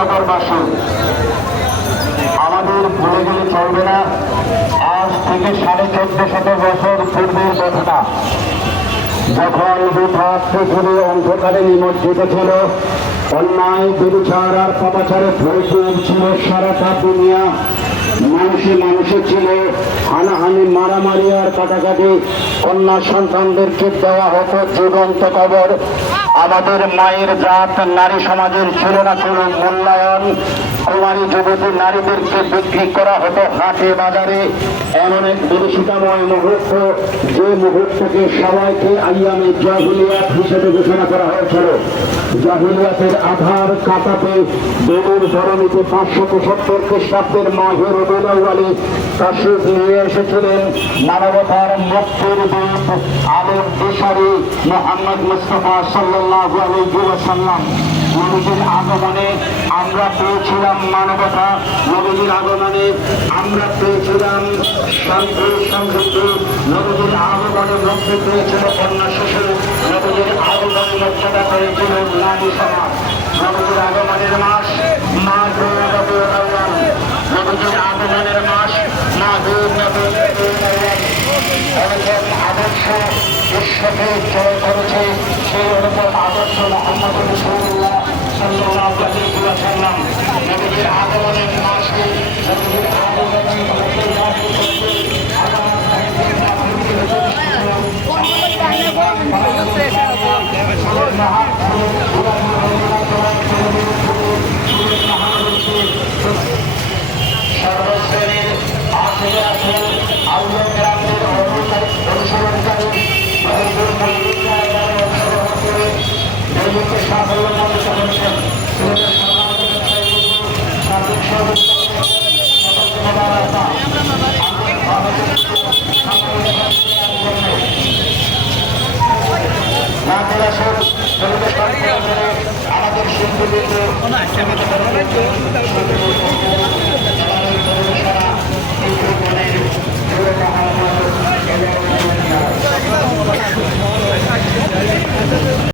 নগরবাসী, আমাদের ভুলে গেলে চলবে না। আজ থেকে 1450 বছর পূর্বের ঘটনা, যখন গোটা পৃথিবী অন্ধকারে নিমজ্জিত ছিল, অন্যায় বিরুচার আর পাপাচারে ভরপুর ছিল সারাটা দুনিয়া। মানুষে ছিল হানাহানি, মারামারি আর কাটাকাটি। কন্যা সন্তানদেরকে দেওয়া হতো জীবন্ত কবর। আমাদের মায়ের জাত নারী সমাজের ছিল না কোনো মূল্যায়ন। কুমারী যুবতী নারীদেরকে বিক্রি করা হতো হাটে বাজারে। এমন এক বিভীষিকাময় মুহূর্ত, যে মুহূর্তকে সবাইকে আইয়ামে জাহিলিয়াত হিসেবে ঘোষণা করা হয়েছিল। জাহিলিয়াতের আধার কাটাতে বেলুর ধরণীতে 570 খ্রিস্টাব্দের মাহে রবিউল আউয়ালে তাশরীফ নিয়ে এসেছিলেন মানবতার মুক্তির দূত আলোর দিশারি মুহাম্মদ মুস্তাফা সাল্লাল্লাহু আলাইহি ওয়াসাল্লাম। নবীজির আগমনে আমরা পেয়েছিলাম মানবতা, নবীজির আগমনে আমরা পেয়েছিলাম শান্তি সমৃদ্ধি, নবীজির আগমনে মুক্তি পেয়েছিল কন্যা শিশু, নবীজির আগমনে মুক্ততা পেয়েছিল নারী সমাজ। নবীজির আগমনের মাস মাঘে রবিউল আউয়াল, নবীজির আগমনের মাস মাঘে রবিউল আউয়াল। এরকম আদর্শ বিশ্বকে জয় করেছে, সেই অনুপম আদর্শ মুহাম্মদ রাসূলুল্লাহ সাল্লাল্লাহু আলাইহি ওয়াসাল্লাম। নবীজির আগমনের মাসে নবীজির আগমনের সর্বশ্রেণীর আসলে আছে আউলিয়া-কেরামদের অনুসরণকারী দৈনিককে সাফল্য মণ্ডিত করেছেন। আমাদের শিল্পীদের